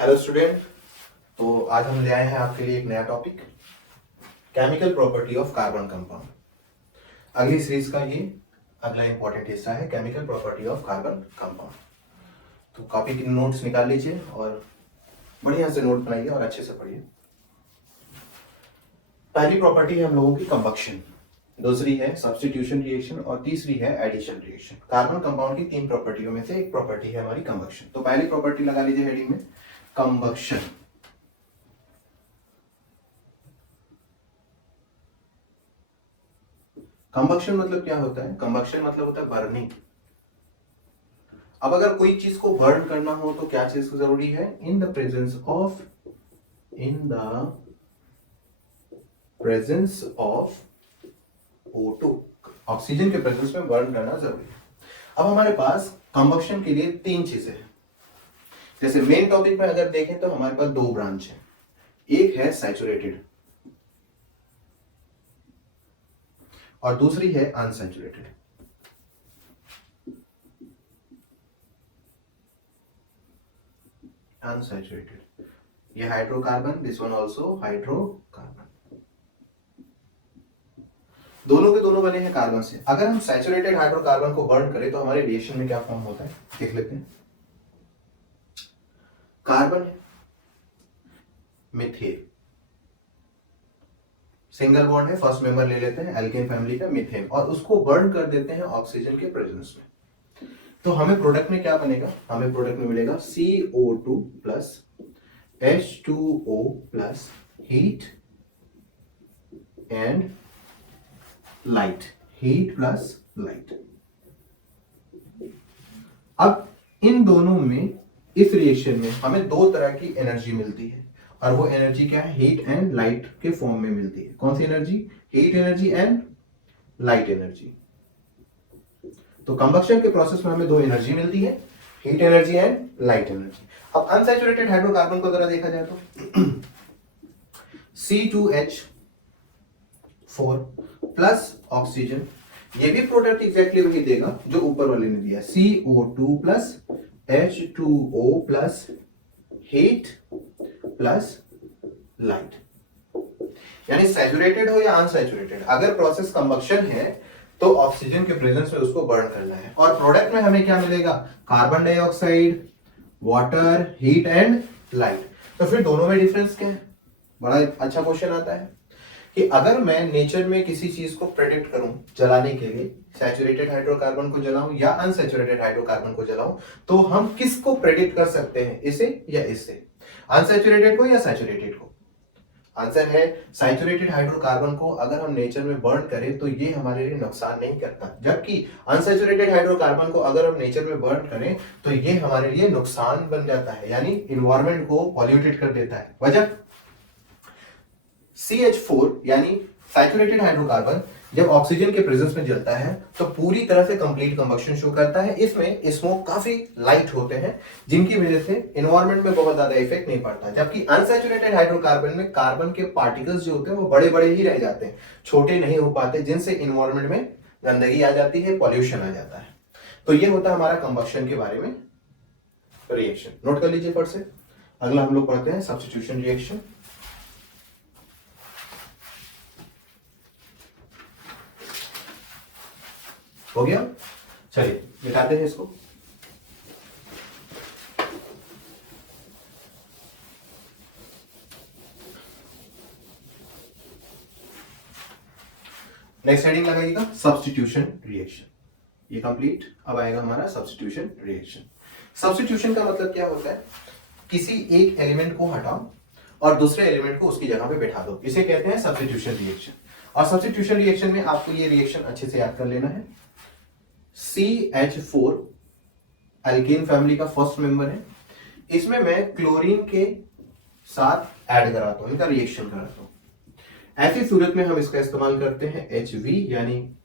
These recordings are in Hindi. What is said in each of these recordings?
Hello student. तो आज हम ले आए हैं आपके लिए एक नया topic, chemical property of carbon compound. अगली सीरीज का ये अगला इंपॉर्टेंट हिस्सा है, chemical property of carbon compound. तो कॉपी के नोट्स निकाल लीजिए और बढ़िया से नोट बनाइए और अच्छे से पढ़िए। पहली प्रॉपर्टी है हम लोगों की कंबक्शन, दूसरी है सब्स्टिट्यूशन रिएक्शन और तीसरी है एडिशन रिएक्शन। कार्बन कंपाउंड की तीन प्रॉपर्टियों में से एक प्रॉपर्टी है हमारी कंबक्शन। तो पहली प्रॉपर्टी लगा लीजिए हेडिंग में, कंबक्शन। कंबक्शन मतलब क्या होता है? कंबक्शन मतलब होता है बर्निंग। अब अगर कोई चीज को बर्न करना हो तो क्या चीज जरूरी है? In the presence of O2, oxygen के प्रेजेंस में बर्न करना जरूरी है। अब हमारे पास कंबक्शन के लिए तीन चीजें हैं। जैसे मेन टॉपिक में अगर देखें तो हमारे पास दो ब्रांच है, एक है सैचुरेटेड और दूसरी है अनसैचुरेटेड। अनसैचुरेटेड, ये hydrocarbon, this one also hydrocarbon. दोनों के दोनों बने हैं कार्बन से। अगर हम सैचुरेटेड हाइड्रोकार्बन को बर्न करें तो हमारे रिएक्शन में क्या फॉर्म होता है देख लेते हैं। कार्बन है, मिथेन, सिंगल बॉन्ड है, फर्स्ट मेंबर ले लेते हैं एल्केन फैमिली का मिथेन, और उसको बर्न कर देते हैं ऑक्सीजन के प्रेजेंस में। तो हमें प्रोडक्ट में क्या बनेगा? हमें प्रोडक्ट में मिलेगा CO2 plus H2O plus heat and light, heat plus light. अब इन दोनों में, इस रिएक्शन में हमें दो तरह की एनर्जी मिलती है, और वो एनर्जी क्या है? हीट एंड लाइट के फॉर्म में मिलती है। कौन सी energy? Heat energy and light energy. तो कंबक्शन के प्रोसेस में हमें दो एनर्जी मिलती है, heat energy and light energy. अब अनसैचुरेटेड हाइड्रोकार्बन को जरा देखा जाए तो C2H4 प्लस ऑक्सीजन, ये भी प्रोडक्ट एग्जैक्टली वही देगा जो ऊपर वाले ने दिया, CO2 plus H2O plus heat plus light. यानी सैचुरेटेड हो या अनसैचुरेटेड, अगर प्रोसेस कंबक्शन है तो ऑक्सीजन के प्रेजेंस में उसको बर्न करना है, और प्रोडक्ट में हमें क्या मिलेगा? Carbon dioxide, water, heat and light. तो फिर दोनों में डिफरेंस क्या है? बड़ा अच्छा क्वेश्चन आता है कि अगर मैं नेचर में किसी चीज को प्रेडिक्ट करूं जलाने के लिए, सैचुरेटेड हाइड्रोकार्बन को जलाऊं या अनसैचुरेटेड हाइड्रोकार्बन को जलाऊं, तो हम किसको प्रेडिक्ट कर सकते हैं, इसे या इससे? अनसैचुरेटेड को या सैचुरेटेड को? आंसर है सैचुरेटेड हाइड्रोकार्बन को अगर हम नेचर में बर्न करें तो ये हमारे लिए नुकसान नहीं करता, जबकि अनसैचुरेटेड हाइड्रोकार्बन को अगर हम नेचर में बर्न करें तो ये हमारे लिए नुकसान बन जाता है, यानी इन्वायरमेंट को पॉल्यूटेड कर देता है। वजह, CH4 यानी सैचुरेटेड हाइड्रोकार्बन जब ऑक्सीजन के प्रेजेंस में जलता है तो पूरी तरह से कंप्लीट कंबक्शन शो करता है। इसमें स्मोक काफी लाइट होते हैं जिनकी वजह से एनवायरनमेंट में बहुत ज्यादा इफेक्ट नहीं पड़ता, जबकि अनसैचुरेटेड हाइड्रोकार्बन में कार्बन के पार्टिकल्स जो होते हैं वो बड़े बड़े ही रह जाते हैं, छोटे नहीं हो पाते, जिनसे एनवायरनमेंट में गंदगी आ जाती है, पॉल्यूशन आ जाता है। तो ये होता है हमारा कंबक्शन के बारे में रिएक्शन। नोट कर लीजिए फट से। अगला हम लोग पढ़ते हैं सब्स्टिट्यूशन रिएक्शन। हो गया, चलिए मिटाते हैं इसको। नेक्स्ट हेडिंग लगाइएगा सब्स्टिट्यूशन रिएक्शन। ये कंप्लीट, अब आएगा हमारा सब्स्टिट्यूशन रिएक्शन। सब्स्टिट्यूशन का मतलब क्या होता है? किसी एक एलिमेंट को हटाओ और दूसरे एलिमेंट को उसकी जगह पे बैठा दो, इसे कहते हैं सब्स्टिट्यूशन रिएक्शन। और सब्स्टिट्यूशन रिएक्शन में आपको ये रिएक्शन अच्छे से याद कर लेना है। CH4 एल्केन फैमिली का फर्स्ट मेंबर है, इसमें मैं क्लोरीन के साथ ऐड कराता हूं, इनका रिएक्शन कराता हूं। ऐसी सूरत में हम इसका इस्तेमाल करते हैं HV, यानी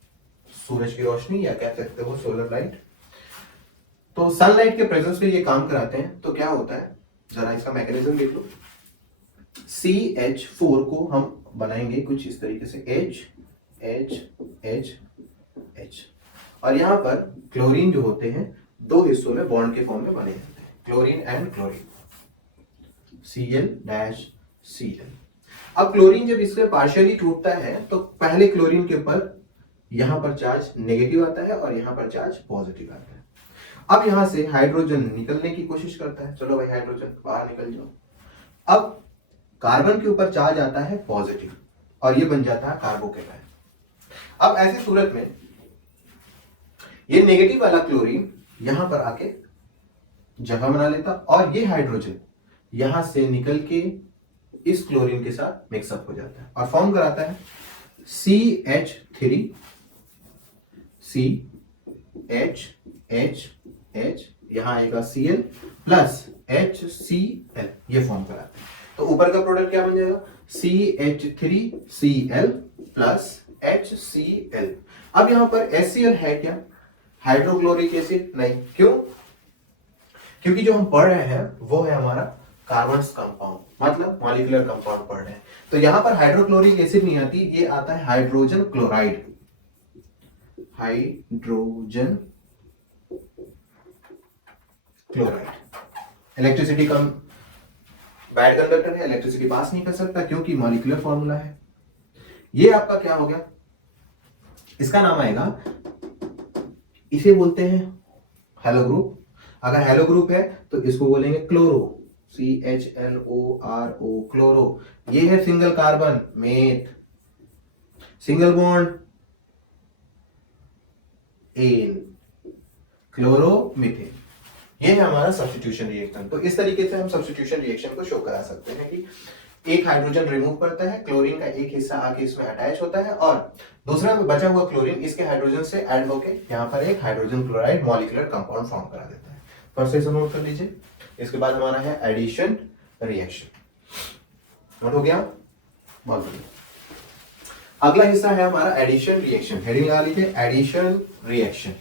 सूरज की रोशनी, या कह सकते हो सोलर लाइट। तो सनलाइट के प्रेजेंस में ये काम कराते हैं तो क्या होता है, जरा इसका मैकेनिज्म देख लो। CH4 को हम बनाएंगे कुछ इस तरीके से, H, और यहां पर क्लोरीन जो होते हैं दो हिस्सों में बॉन्ड के फॉर्म में बने रहते हैं, क्लोरीन एंड क्लोरीन। Cl-Cl। अब क्लोरीन जब इससे पार्शियली टूटता है तो पहले क्लोरीन के ऊपर यहां पर चार्ज नेगेटिव आता है और यहां पर चार्ज पॉजिटिव आता है। अब यहां से हाइड्रोजन निकलने की कोशिश करता है, चलो भाई हाइड्रोजन बाहर निकल जाओ। अब कार्बन के ऊपर चार्ज आता है पॉजिटिव और ये बन जाता है कार्बोकेटायन। अब ऐसी सूरत में ये नेगेटिव वाला क्लोरीन यहां पर आके जगह बना लेता और ये हाइड्रोजन यहां से निकल के इस क्लोरीन के साथ मिक्सअप हो जाता है और फॉर्म कराता है CH3 CH यहां आएगा Cl प्लस HCl, ये फॉर्म कराता है। तो ऊपर का प्रोडक्ट क्या बन जाएगा CH3Cl प्लस HCl। अब यहां पर HCl है क्या? हाइड्रोक्लोरिक एसिड नहीं। क्यों? क्योंकि जो हम पढ़ रहे हैं वो है हमारा कार्बन्स कंपाउंड, मतलब मॉलिक्यूलर कंपाउंड पढ़ रहे हैं। तो यहां पर हाइड्रोक्लोरिक एसिड नहीं आती, ये आता है hydrogen chloride. Hydrogen chloride electricity कम, बैड कंडक्टर है, इलेक्ट्रिसिटी पास नहीं कर सकता क्योंकि मॉलिक्यूलर फॉर्मूला है। ये आपका क्या हो गया? इसका नाम आएगा, इसे बोलते हैं हेलो ग्रुप। अगर हेलो ग्रुप है तो इसको बोलेंगे क्लोरो, CHLORO, क्लोरो। ये है single carbon meth, single bond N, chloromethane. ये है हमारा सब्स्टिट्यूशन रिएक्शन। तो इस तरीके से हम सब्स्टिट्यूशन रिएक्शन को शो करा सकते हैं कि एक हाइड्रोजन रिमूव करता है, क्लोरीन का एक हिस्सा आके इसमें अटैच होता है और दूसरा बचा हुआ क्लोरीन इसके हाइड्रोजन से ऐड होके यहाँ पर एक hydrogen chloride molecular compound form करा देता है। फर्स्ट से नोट कर लीजिए। इसके बाद हमारा है एडिशन रिएक्शन। नोट हो गया? बहुत बढ़िया। अगला हिस्सा है हमारा एडिशन रिएक्शन। हेडिंग लगा लीजिए, एडिशन रिएक्शन।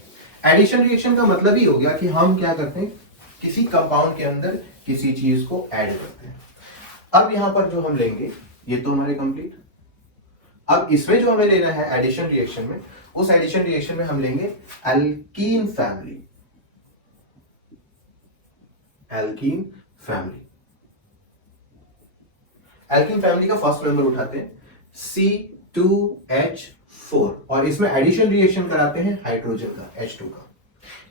एडिशन रिएक्शन का मतलब ही हो गया कि हम क्या करते हैं, किसी कंपाउंड के अंदर किसी चीज को ऐड करते हैं। अब यहां पर जो हम लेंगे ये तो हमारे कंप्लीट। अब इसमें जो हमें लेना है एडिशन रिएक्शन में, उस एडिशन रिएक्शन में हम लेंगे alkene family. Alkene family, alkene family का फर्स्ट मेंबर उठाते हैं C2H4 और इसमें एडिशन रिएक्शन कराते हैं हाइड्रोजन का, H2 का,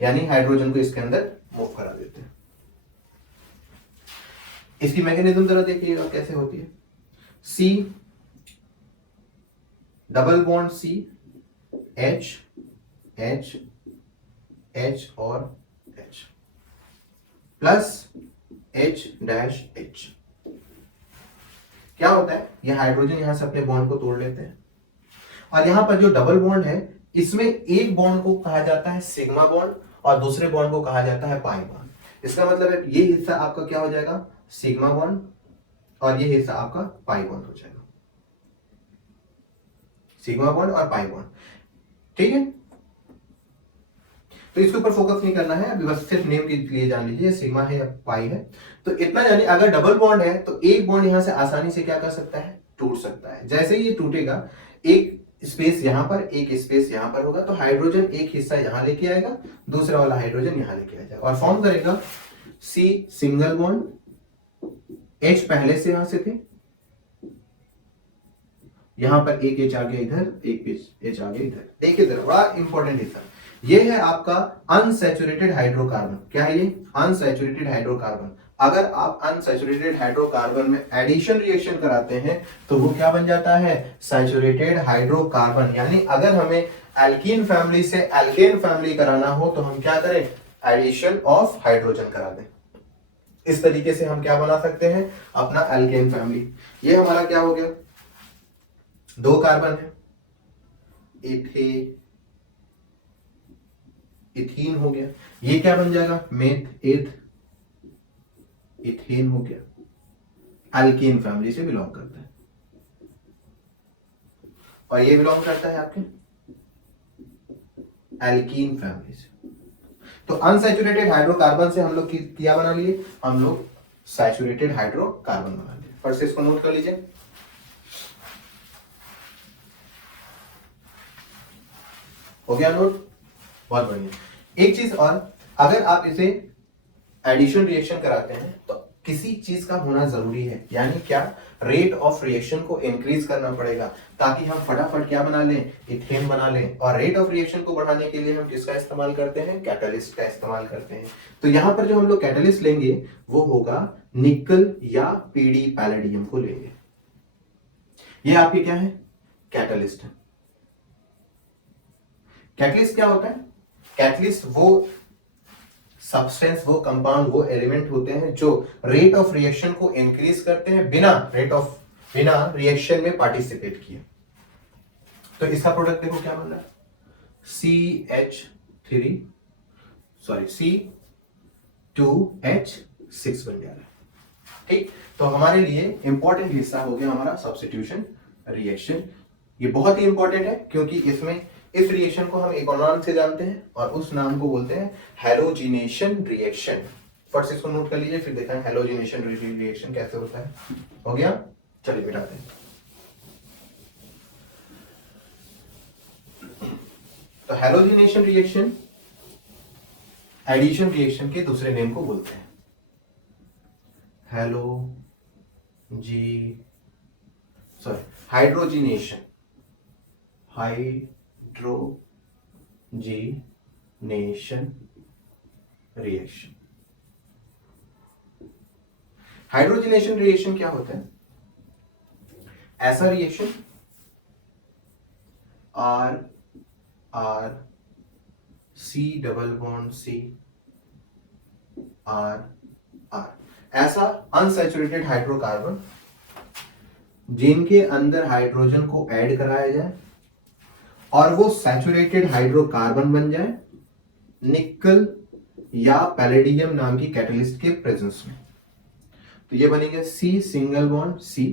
यानी हाइड्रोजन को इसके अंदर मूव करा देते हैं। इसकी मैकेनिज्म जरा देखिएगा कैसे होती है। C double bond C, H H H और H plus H dash H। क्या होता है, ये हाइड्रोजन यहां से अपने बॉन्ड को तोड़ लेते हैं और यहां पर जो डबल बॉन्ड है इसमें एक बॉन्ड को कहा जाता है सिग्मा बॉन्ड और दूसरे बॉन्ड को कहा जाता है पाई बॉन्ड। इसका मतलब है ये हिस्सा आपका क्या हो जाएगा, सिग्मा बॉन्ड, और ये हिस्सा आपका पाई बॉन्ड हो जाएगा। सिग्मा बॉन्ड और पाई बॉन्ड, ठीक है। तो इसके ऊपर फोकस नहीं करना है अभी, बस सिर्फ नेम के लिए जान लीजिए सिग्मा है या पाई है। तो इतना जानिए, अगर डबल बॉन्ड है तो एक बॉन्ड यहां से आसानी से क्या कर सकता है, टूट सकता है। जैसे ही ये टूटेगा, एक स्पेस यहां पर, एक स्पेस यहां पर होगा, तो हाइड्रोजन एक हिस्सा यहां लेके आएगा, दूसरा वाला हाइड्रोजन यहां लेके आ जाएगा और फॉर्म करेगा C सिंगल बॉन्ड, H पहले से यहां से थे, यहां पर एक H आ गया इधर, एक H आ गया इधर। देखिए जरा, बड़ा इंपॉर्टेंट हिस्सा ये है आपका अनसैचुरेटेड हाइड्रोकार्बन। क्या है ये? Unsaturated hydrocarbon. अगर आप अनसैचुरेटेड हाइड्रोकार्बन में एडिशन रिएक्शन कराते हैं तो वो क्या बन जाता है, सैचुरेटेड हाइड्रोकार्बन। यानी अगर हमें एल्कीन फैमिली से एल्केन फैमिली कराना हो तो हम क्या करें, एडिशन ऑफ हाइड्रोजन करा दें। इस तरीके से हम क्या बना सकते हैं, अपना एल्केन फैमिली। ये हमारा क्या हो गया, दो कार्बन है, इथीन हो गया। ये क्या बन जाएगा, मेथ एथ इथेन हो गया। एल्कीन फैमिली से बिलोंग करता है और ये बिलोंग करता है आपके एल्कीन फैमिली से। तो अनसैचुरेटेड हाइड्रोकार्बन से हम लोग क्या बना लिए, हम लोग सैचुरेटेड हाइड्रोकार्बन बना लिए। फर्स्ट से इसको नोट कर लीजिए। हो गया नोट, बहुत बढ़िया। एक चीज और, अगर आप इसे एडिशन रिएक्शन कराते हैं तो किसी चीज का होना जरूरी है, यानी क्या, रेट ऑफ रिएक्शन को इंक्रीज करना पड़ेगा ताकि हम फटाफट क्या बना लें, इथेन बना लें। और रेट ऑफ रिएक्शन को बढ़ाने के लिए हम किसका इस्तेमाल करते हैं, कैटलिस्ट का इस्तेमाल करते हैं। तो यहां पर जो हम लोग कैटलिस्ट लेंगे वो होगा निकल या पीडी पैलेडियम को लेंगे। ये आपके क्या है, कैटलिस्ट है। कैटलिस्ट क्या होता है, कैटलिस्ट वो सब्सटेंस, वो कंपाउंड, वो एलिमेंट होते हैं जो रेट ऑफ रिएक्शन को इंक्रीज करते हैं बिना रिएक्शन में पार्टिसिपेट किए। तो इसका प्रोडक्ट देखो क्या बन रहा है, C2H6 बन जा रहा है। ठीक, तो हमारे लिए इंपॉर्टेंट हिस्सा हो गया हमारा सब्स्टिट्यूशन रिएक्शन। ये बहुत ही इंपॉर्टेंट है क्योंकि इसमें इस रिएक्शन को हम एक और नाम से जानते हैं और उस नाम को बोलते हैं हैलोजिनेशन रिएक्शन। फर्स्ट इसको नोट कर लीजिए, फिर देखा हैलोजिनेशन रिएक्शन कैसे होता है। हो गया, चलिए मिटाते हैं। तो हैलोजिनेशन रिएक्शन एडिशन रिएक्शन के दूसरे नेम को बोलते हैं हाइड्रोजिनेशन रिएक्शन। हाइड्रोजिनेशन रिएक्शन क्या होता है, ऐसा reaction R C double bond C R R, ऐसा अनसैचुरेटेड हाइड्रोकार्बन जिनके अंदर हाइड्रोजन को ऐड कराया जाए और वो सैचुरेटेड हाइड्रोकार्बन बन जाए निकल या पैलेडियम नाम की कैटलिस्ट के प्रेजेंस में। तो ये बनेगा C सिंगल बॉन्ड C,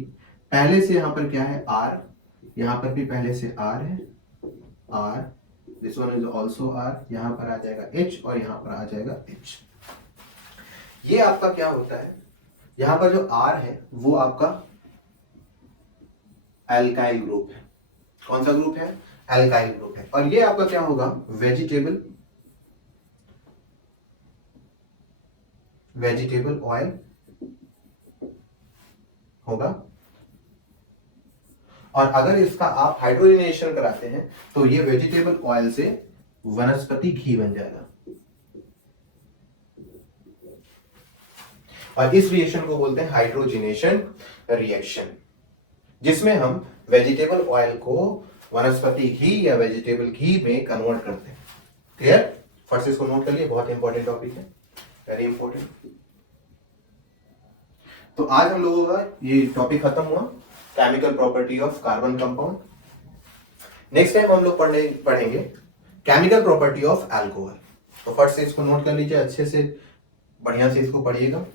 पहले से यहां पर क्या है R, यहां पर भी पहले से R है R, this one is also R, यहां पर आ जाएगा H और यहां पर आ जाएगा H। ये आपका क्या होता है, यहां पर जो R है वो आपका एल्काइल ग्रुप है। कौन सा ग्रुप है, एल्काइल ग्रुप है। और ये आपका क्या होगा, वेजिटेबल ऑयल होगा। और अगर इसका आप हाइड्रोजनेशन कराते हैं तो ये वेजिटेबल ऑयल से वनस्पति घी बन जाएगा। और इस रिएक्शन को बोलते हैं हाइड्रोजनेशन रिएक्शन, जिसमें हम वेजिटेबल ऑयल को वनस्पति घी या वेजिटेबल घी में कन्वर्ट करते हैं। क्लियर, फर्स्ट इसको नोट कर लिए, बहुत इंपॉर्टेंट टॉपिक है, वेरी इंपॉर्टेंट। तो आज हम लोगों का ये टॉपिक खत्म हुआ, chemical property of carbon compound. Next time हम लोग पढ़ेंगे केमिकल प्रॉपर्टी ऑफ अल्कोहल। तो फर्स्ट से इसको नोट कर लीजिए, अच्छे से बढ़िया से इसको पढ़िएगा।